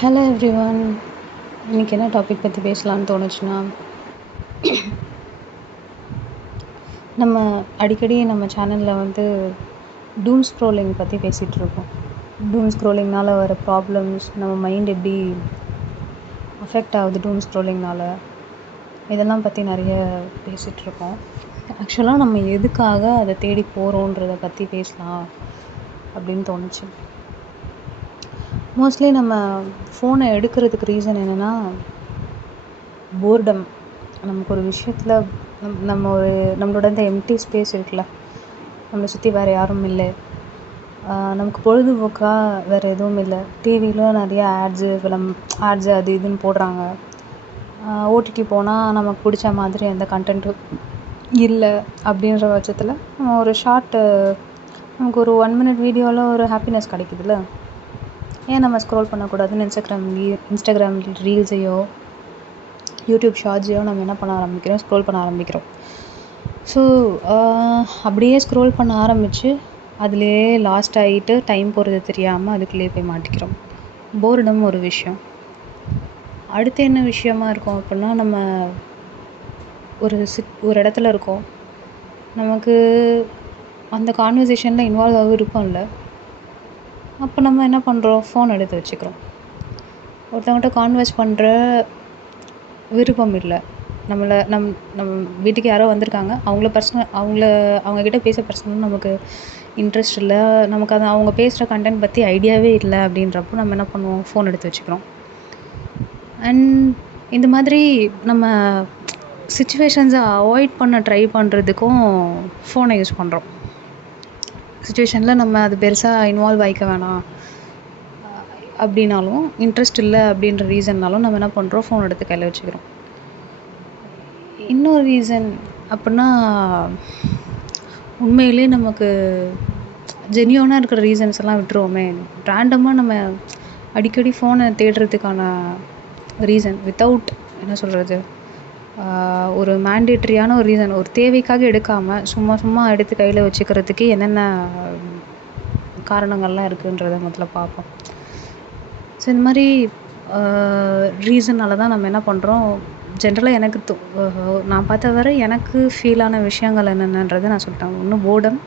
Hello everyone. இன்றைக்கி என்ன topic பற்றி பேசலான்னு தோணுச்சுன்னா, நம்ம அடிக்கடி நம்ம சேனலில் வந்து டூம் ஸ்க்ரோலிங் பற்றி பேசிகிட்ருக்கோம். டூம் ஸ்க்ரோலிங்னால் வர ப்ராப்ளம்ஸ், நம்ம மைண்ட் எப்படி அஃபெக்ட் ஆகுது டூம் ஸ்க்ரோலிங்னால், இதெல்லாம் பற்றி நிறைய பேசிகிட்ருக்கோம். ஆக்சுவலாக நம்ம எதுக்காக அதை தேடி போகிறோன்றதை பற்றி பேசலாம் அப்படின்னு தோணுச்சு. மோஸ்ட்லி நம்ம ஃபோனை எடுக்கிறதுக்கு ரீசன் என்னென்னா போர்டம். நமக்கு ஒரு விஷயத்தில் நம்ம நம்மளோட இந்த எம்டி ஸ்பேஸ் இருக்குல்ல, நம்மளை சுற்றி வேறு யாரும் இல்லை, நமக்கு பொழுதுபோக்காக வேறு எதுவும் இல்லை. டிவியில் நிறைய ஆட்ஸு அது இதுன்னு போடுறாங்க. ஓடிடி போனால் நமக்கு பிடிச்ச மாதிரி எந்த கண்டென்ட்டும் இல்லை. அப்படின்ற பட்சத்தில் நம்ம ஒரு நமக்கு ஒரு 1 minute வீடியோவில் ஒரு ஹாப்பினஸ் கிடைக்குதுல்ல, ஏன் நம்ம ஸ்க்ரோல் பண்ணக்கூடாதுன்னு இன்ஸ்டாகிராம் ரீல்ஸையோ யூடியூப் ஷார்ட்ஸையோ நம்ம என்ன பண்ண ஆரம்பிக்கிறோம், ஸ்க்ரோல் பண்ண ஆரம்பிக்கிறோம். ஸோ அப்படியே ஸ்க்ரோல் பண்ண ஆரம்பித்து அதுலேயே லாஸ்ட் ஆகிட்டு டைம் போகிறது தெரியாமல் அதுக்குள்ளேயே போய் மாட்டிக்கிறோம். போர்டம் ஒரு விஷயம். அடுத்து என்ன விஷயமா இருக்கும் அப்படின்னா, நம்ம ஒரு இடத்துல இருக்கோம், நமக்கு அந்த கான்வர்சேஷனில் இன்வால்வ் ஆக விருப்பம் இல்லை. அப்போ நம்ம என்ன பண்ணுறோம், ஃபோன் எடுத்து வச்சுக்கிறோம். ஒருத்தவங்கள்ட்ட கான்வர்ஸ் பண்ணுற விருப்பம் இல்லை. நம்ம வீட்டுக்கு யாரோ வந்திருக்காங்க, அவங்கக்கிட்ட பேச பர்சனலாக நமக்கு இன்ட்ரெஸ்ட் இல்லை, நமக்கு அவங்க பேசுகிற கண்டென்ட் பற்றி ஐடியாவே இல்லை. அப்படின்றப்போ நம்ம என்ன பண்ணுவோம், ஃபோன் எடுத்து வச்சுக்கிறோம். அண்ட் இந்த மாதிரி நம்ம சிச்சுவேஷன்ஸை அவாய்ட் பண்ண ட்ரை பண்ணுறதுக்கும் ஃபோனை யூஸ் பண்ணுறோம். சிச்சுவேஷனில் நம்ம அது பெருசாக இன்வால்வ் ஆகிக்க வேணாம் அப்படின்னாலும், இன்ட்ரெஸ்ட் இல்லை அப்படின்ற ரீசன்னாலும் நம்ம என்ன பண்ணுறோம், ஃபோன் எடுத்து கையில் வச்சுக்கிறோம். இன்னொரு ரீசன் அப்படின்னா, உண்மையிலே நமக்கு ஜென்யூனாக இருக்கிற ரீசன்ஸ் எல்லாம் விட்டுருவோமே. ரேண்டமாக நம்ம அடிக்கடி ஃபோனை தேடுறதுக்கான ரீசன் வித்தவுட் என்ன சொல்கிறது, ஒரு மேண்டேட்ரியான ஒரு ரீசன், ஒரு தேவைக்காக எடுக்காமல் சும்மா எடுத்து கையில் வச்சுக்கிறதுக்கு என்னென்ன காரணங்கள்லாம் இருக்குன்றதை முதல்ல பார்ப்போம். ஸோ இந்த மாதிரி ரீசனால் தான் நம்ம என்ன பண்ணுறோம், ஜென்ரலாக நான் பார்த்த வரை எனக்கு ஃபீலான விஷயங்கள் என்னென்னன்றதை நான் சொல்லிட்டேன். ஒன்று போர்டம்,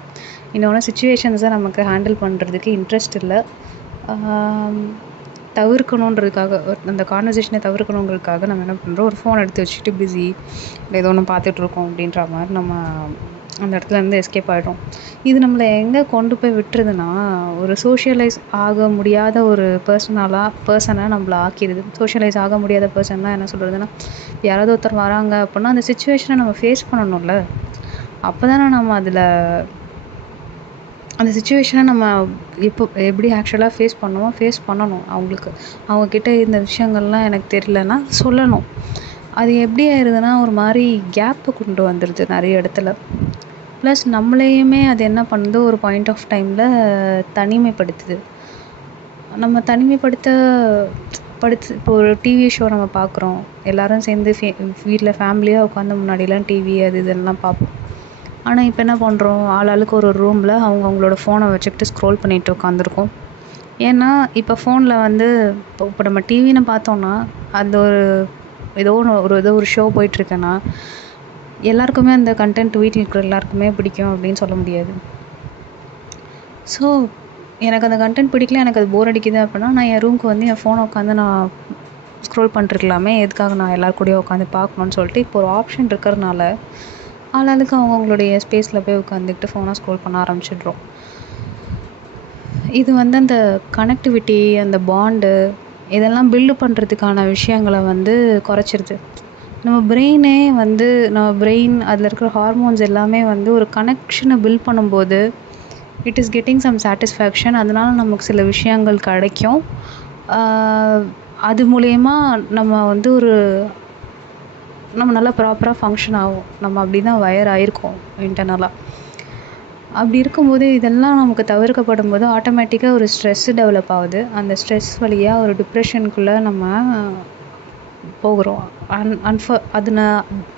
இன்னொன்று சிச்சுவேஷன்ஸை நமக்கு ஹேண்டில் பண்ணுறதுக்கு இன்ட்ரெஸ்ட் இல்லை, தவிர்க்கணுன்றதுக்காக, அந்த கான்வர்சேஷனை தவிர்க்கணுங்கிறதுக்காக நம்ம என்ன பண்ணுறோம், ஒரு ஃபோன் எடுத்து வச்சுட்டு பிஸி ஏதோ ஒன்று பார்த்துட்ருக்கோம் அப்படின்ற மாதிரி நம்ம அந்த இடத்துலேருந்து எஸ்கேப் ஆகிடும். இது நம்மளை எங்கே கொண்டு போய் விட்டுருதுன்னா, ஒரு சோஷியலைஸ் ஆக முடியாத ஒரு பர்சனை நம்மளை ஆக்கிடுது. சோஷியலைஸ் ஆக முடியாத பர்சன்னா என்ன சொல்கிறதுன்னா, யாராவது ஒருத்தர் வராங்க அப்படின்னா அந்த சிச்சுவேஷனை நம்ம ஃபேஸ் பண்ணணும்ல. அப்போ தானே நம்ம அந்த சிச்சுவேஷனை நம்ம எப்படி ஆக்சுவலாக ஃபேஸ் பண்ணணும். அவங்கக்கிட்ட இந்த விஷயங்கள்லாம் எனக்கு தெரியலன்னா சொல்லணும். அது எப்படி ஆயிடுதுன்னா, ஒரு மாதிரி கேப்பை கொண்டு வந்துடுது நிறைய இடத்துல. ப்ளஸ் நம்மளையுமே அது என்ன பண்ணுது, ஒரு பாயிண்ட் ஆஃப் டைமில் தனிமைப்படுத்துது. நம்ம இப்போ ஒரு டிவி ஷோ நம்ம பார்க்குறோம், எல்லோரும் சேர்ந்து வீட்டில் ஃபேமிலியாக உட்காந்து முன்னாடிலாம் டிவி அது இதெல்லாம் பார்ப்போம். ஆனால் இப்போ என்ன பண்ணுறோம், ஆளாளுக்கு ஒரு ரூமில் அவங்களோட ஃபோனை வச்சுக்கிட்டு ஸ்க்ரோல் பண்ணிகிட்டு உட்காந்துருக்கோம். ஏன்னா இப்போ ஃபோனில் வந்து இப்போ நம்ம டிவின்னு பார்த்தோன்னா, அந்த ஏதோ ஒரு ஷோ போயிட்டுருக்குன்னா எல்லாருக்குமே அந்த கண்டென்ட் வீட்டில் இருக்கிற எல்லாருக்குமே பிடிக்கும் அப்படின்னு சொல்ல முடியாது. ஸோ எனக்கு அந்த கண்டென்ட் பிடிக்கல, எனக்கு அது போர் அடிக்குது அப்படின்னா, நான் என் ரூமுக்கு வந்து என் ஃபோனை உட்காந்து நான் ஸ்க்ரோல் பண்ணிருக்கலாமே, எதுக்காக நான் எல்லார் கூடயும் உட்காந்து பார்க்கணுன்னு சொல்லிட்டு இப்போ ஒரு ஆப்ஷன் இருக்கிறனால ஆளாளுக்கு அவங்களுடைய ஸ்பேஸில் போய் உட்காந்துக்கிட்டு ஃபோனை ஸ்க்ரோல் பண்ண ஆரம்பிச்சிடுறோம். இது வந்து அந்த கனெக்டிவிட்டி, அந்த பாண்டு, இதெல்லாம் பில்டு பண்ணுறதுக்கான விஷயங்களை வந்து குறைச்சிருது. நம்ம பிரெயின் அதில் இருக்கிற ஹார்மோன்ஸ் எல்லாமே வந்து ஒரு கனெக்ஷனை பில்ட் பண்ணும்போது it is getting some satisfaction. அதனால் நமக்கு சில விஷயங்கள் கிடைக்கும். அது மூலயமா நம்ம வந்து நம்ம நல்லா ப்ராப்பராக ஃபங்க்ஷன் ஆகும். நம்ம அப்படி தான் வயர் ஆகிருக்கோம் இன்டர்னலாக. அப்படி இருக்கும்போது இதெல்லாம் நமக்கு தவிர்க்கப்படும் போது ஆட்டோமேட்டிக்காக ஒரு ஸ்ட்ரெஸ்ஸு டெவலப் ஆகுது. அந்த ஸ்ட்ரெஸ் வழியாக ஒரு டிப்ரெஷனுக்குள்ளே நம்ம போகிறோம்.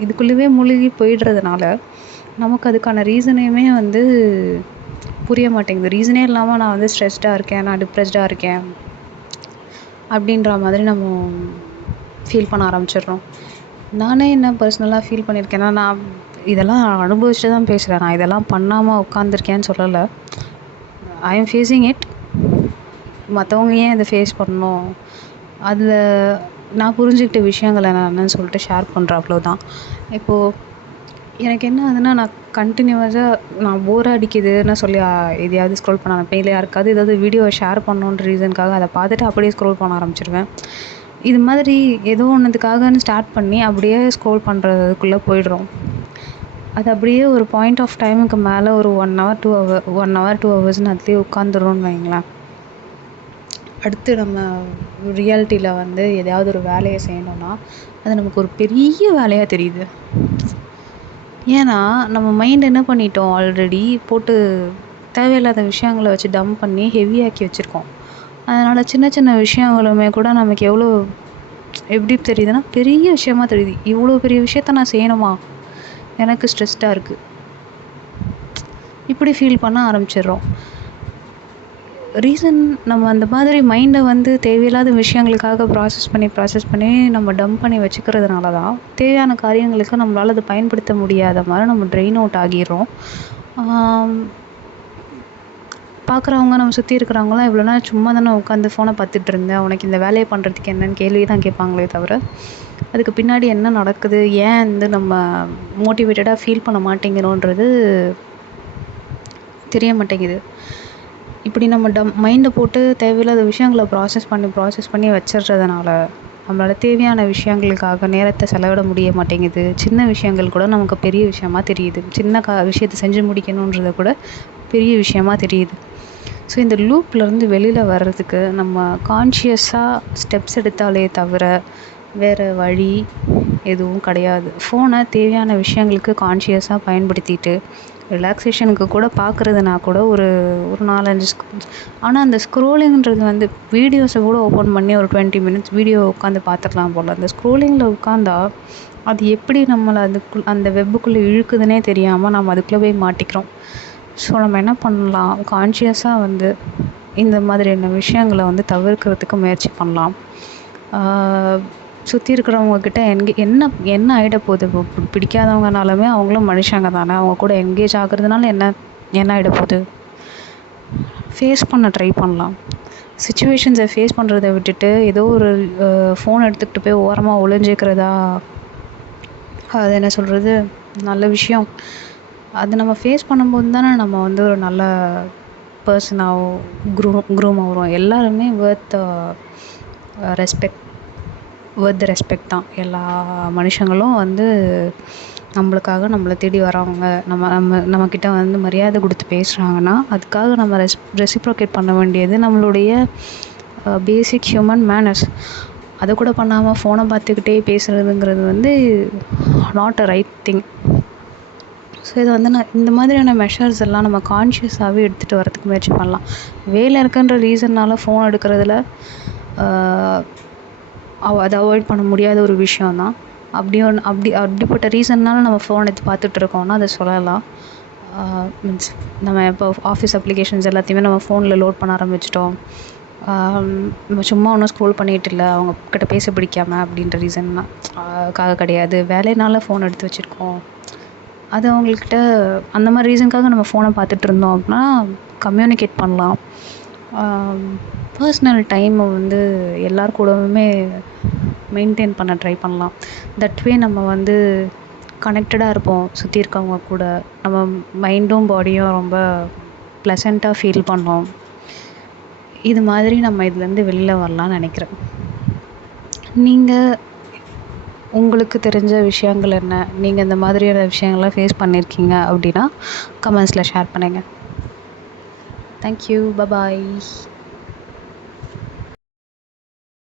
இதுக்குள்ளேயே மூழ்கி போயிடுறதுனால நமக்கு அதுக்கான ரீசனையுமே வந்து புரிய மாட்டேங்குது. ரீசனே இல்லாமல் நான் வந்து ஸ்ட்ரெஸ்டாக இருக்கேன், நான் டிப்ரெஸ்டாக இருக்கேன், அப்படின்ற மாதிரி நம்ம ஃபீல் பண்ண ஆரம்பிச்சிடுறோம். நானே என்ன பர்சனலாக ஃபீல் பண்ணியிருக்கேன்னா, நான் இதெல்லாம் அனுபவிச்சுட்டு தான் பேசுகிறேன். நான் இதெல்லாம் பண்ணாமல் உட்காந்துருக்கேன்னு சொல்லலை. I am facing it. மற்றவங்க ஏன் இதை ஃபேஸ் பண்ணணும், அதில் நான் புரிஞ்சுக்கிட்ட விஷயங்கள் என்னென்னு சொல்லிட்டு ஷேர் பண்ணுறேன், அவ்வளோதான். இப்போது எனக்கு என்ன ஆகுதுன்னா, நான் கண்டினியூவஸாக நான் போர் அடிக்குதுன்னு சொல்லி எதையாவது ஸ்க்ரோல் பண்ண ஆரம்பிப்பேன். இல்லை யாருக்காவது ஏதாவது வீடியோவை ஷேர் பண்ணணுன்ற ரீசனுக்காக அதை பார்த்துட்டு அப்படியே ஸ்க்ரோல் பண்ண ஆரம்பிச்சிடுவேன். இது மாதிரி ஏதோ ஒன்றுத்துக்காகன்னு ஸ்டார்ட் பண்ணி அப்படியே ஸ்க்ரோல் பண்ணுறதுக்குள்ளே போயிடுறோம். அது அப்படியே ஒரு பாயிண்ட் ஆஃப் டைமுக்கு மேலே ஒரு 1 hour 2 ஹவர்ஸ்னு அதுலேயே உட்காந்துடுறோன்னு வைங்களேன். அடுத்து நம்ம ரியாலிட்டியில் வந்து எதையாவது ஒரு வேலையை செய்யணும்னா அது நமக்கு ஒரு பெரிய வேலையாக தெரியுது. ஏன்னா நம்ம மைண்ட் என்ன பண்ணிட்டோம், ஆல்ரெடி போட்டு தேவையில்லாத விஷயங்களை வச்சு டம்ப் பண்ணி ஹெவியாக்கி வச்சுருக்கோம். அதனால் சின்ன சின்ன விஷயங்களுமே கூட நமக்கு எப்படி தெரியுதுன்னா பெரிய விஷயமா தெரியுது. இவ்வளோ பெரிய விஷயத்த நான் செய்யணுமா, எனக்கு ஸ்ட்ரெஸ்டாக இருக்குது, இப்படி ஃபீல் பண்ண ஆரம்பிச்சிடுறோம். ரீசன் நம்ம அந்த மாதிரி மைண்டை வந்து தேவையில்லாத விஷயங்களுக்காக ப்ராசஸ் பண்ணி நம்ம டம்ப் பண்ணி வச்சுக்கிறதுனால தான் தேவையான காரியங்களுக்கு நம்மளால் அதை பயன்படுத்த முடியாத மாதிரி நம்ம ட்ரெயின் அவுட் ஆகிடுறோம். பார்க்குறவங்க, நம்ம சுற்றி இருக்கிறவங்களாம் இவ்வளோ நேரம் சும்மா தானே உட்காந்து ஃபோனை பார்த்துட்டு இருந்தேன், உனக்கு இந்த வேலையை பண்ணுறதுக்கு என்னென்னு கேள்வி தான் கேட்பாங்களே தவிர அதுக்கு பின்னாடி என்ன நடக்குது, ஏன் வந்து நம்ம மோட்டிவேட்டடாக ஃபீல் பண்ண மாட்டேங்கிறோன்றது தெரிய மாட்டேங்குது. இப்படி நம்ம மைண்டை போட்டு தேவையில்லாத விஷயங்களை ப்ராசஸ் பண்ணி வச்சிடுறதுனால நம்மளால் தேவையான விஷயங்களுக்காக நேரத்தை செலவிட முடிய மாட்டேங்குது. சின்ன விஷயங்கள் கூட நமக்கு பெரிய விஷயமா தெரியுது. சின்ன விஷயத்தை செஞ்சு முடிக்கணுன்றத கூட பெரிய விஷயமா தெரியுது. ஸோ இந்த லூப்லேருந்து வெளியில் வர்றதுக்கு நம்ம கான்ஷியஸாக ஸ்டெப்ஸ் எடுத்தாலே தவிர வேறு வழி எதுவும் கிடையாது. ஃபோனை தேவையான விஷயங்களுக்கு கான்ஷியஸாக பயன்படுத்திட்டு ரிலாக்ஸேஷனுக்கு கூட பார்க்குறதுனா கூட ஒரு 4-5 ஆனால் அந்த ஸ்க்ரோலிங்கிறது வந்து வீடியோஸை கூட ஓப்பன் பண்ணி ஒரு 20 minutes வீடியோ உட்காந்து பார்த்துக்கலாம் போல். அந்த ஸ்க்ரோலிங்கில் உட்காந்தா அது எப்படி நம்மளை அந்த வெப்புக்குள்ளே இழுக்குதுன்னே தெரியாமல் நம்ம அதுக்குள்ளே போய் மாட்டிக்கிறோம். ஸோ நம்ம என்ன பண்ணலாம், கான்ஷியஸாக வந்து இந்த மாதிரியான விஷயங்களை வந்து தவிர்க்கிறதுக்கு முயற்சி பண்ணலாம். சுற்றி இருக்கிறவங்கக்கிட்ட என்ன ஆகிட போகுது, பிடிக்காதவங்கனாலுமே அவங்களும் மனுஷங்க தானே, அவங்க கூட என்கேஜ் ஆகுறதுனால என்ன ஆகிட போகுது, ஃபேஸ் பண்ண ட்ரை பண்ணலாம். சுச்சுவேஷன்ஸை ஃபேஸ் பண்ணுறதை விட்டுட்டு ஏதோ ஒரு ஃபோன் எடுத்துக்கிட்டு போய் ஓரமாக ஒளிஞ்சிக்கிறதா, அது என்ன சொல்கிறது, நல்ல விஷயம். அது நம்ம ஃபேஸ் பண்ணும்போது தானே நம்ம வந்து ஒரு நல்ல பர்சனாகவும் க்ரூம் ஆகிறோம். எல்லாருமே வர்த் ரெஸ்பெக்ட் தான். எல்லா மனுஷங்களும் வந்து நம்மளுக்காக நம்மளை தேடி வரவங்க, நம்மக்கிட்ட வந்து மரியாதை கொடுத்து பேசுகிறாங்கன்னா அதுக்காக நம்ம ரெசிப்ரோகேட் பண்ண வேண்டியது நம்மளுடைய பேசிக் ஹியூமன் மேனர்ஸ். அதை கூட பண்ணாமல் ஃபோனை பார்த்துக்கிட்டே பேசுகிறதுங்கிறது வந்து not a right thing. So இதை வந்து இந்த மாதிரியான மெஷர்ஸ் எல்லாம் நம்ம கான்ஷியஸாகவே எடுத்துகிட்டு வரதுக்கு முயற்சி பண்ணலாம். வேலை இருக்குன்ற ரீசன்னால் ஃபோன் எடுக்கிறதுல அதை அவாய்ட் பண்ண முடியாத ஒரு விஷயந்தான். அப்படிப்பட்ட ரீசன்னால் நம்ம ஃபோன் எடுத்து பார்த்துட்ருக்கோன்னா அதை சொல்லலாம். மீன்ஸ் நம்ம இப்போ ஆஃபீஸ் அப்ளிகேஷன்ஸ் எல்லாத்தையுமே நம்ம ஃபோனில் லோட் பண்ண ஆரம்பிச்சிட்டோம், நம்ம சும்மா ஒன்றும் ஸ்க்ரோல் பண்ணிகிட்டு இல்லை அவங்கக்கிட்ட பேச பிடிக்காமல் அப்படின்ற ரீசன்னாக கிடையாது. வேலைனால ஃபோன் எடுத்து வச்சுருக்கோம், அது அவங்கக்கிட்ட அந்த மாதிரி ரீசனுக்காக நம்ம ஃபோனை பார்த்துட்டு இருந்தோம் அப்படின்னா கம்யூனிகேட் பண்ணலாம். பர்சனல் டைமை வந்து எல்லார் கூடவுமே மெயின்டைன் பண்ண ட்ரை பண்ணலாம். தட் வே நம்ம வந்து கனெக்டடாக இருப்போம் சுற்றி இருக்கவங்க கூட. நம்ம மைண்டும் பாடியும் ரொம்ப ப்ளசண்ட்டாக ஃபீல் பண்ணோம். இது மாதிரி நம்ம இதுலேருந்து வெளியில் வரலான்னு நினைக்கிறேன். நீங்கள் உங்களுக்கு தெரிஞ்ச விஷயங்கள் என்ன, நீங்கள் இந்த மாதிரியான விஷயங்கள்லாம் ஃபேஸ் பண்ணியிருக்கீங்க அப்படின்னா கமெண்ட்ஸில் ஷேர் பண்ணுங்கள். Thank you, bye bye.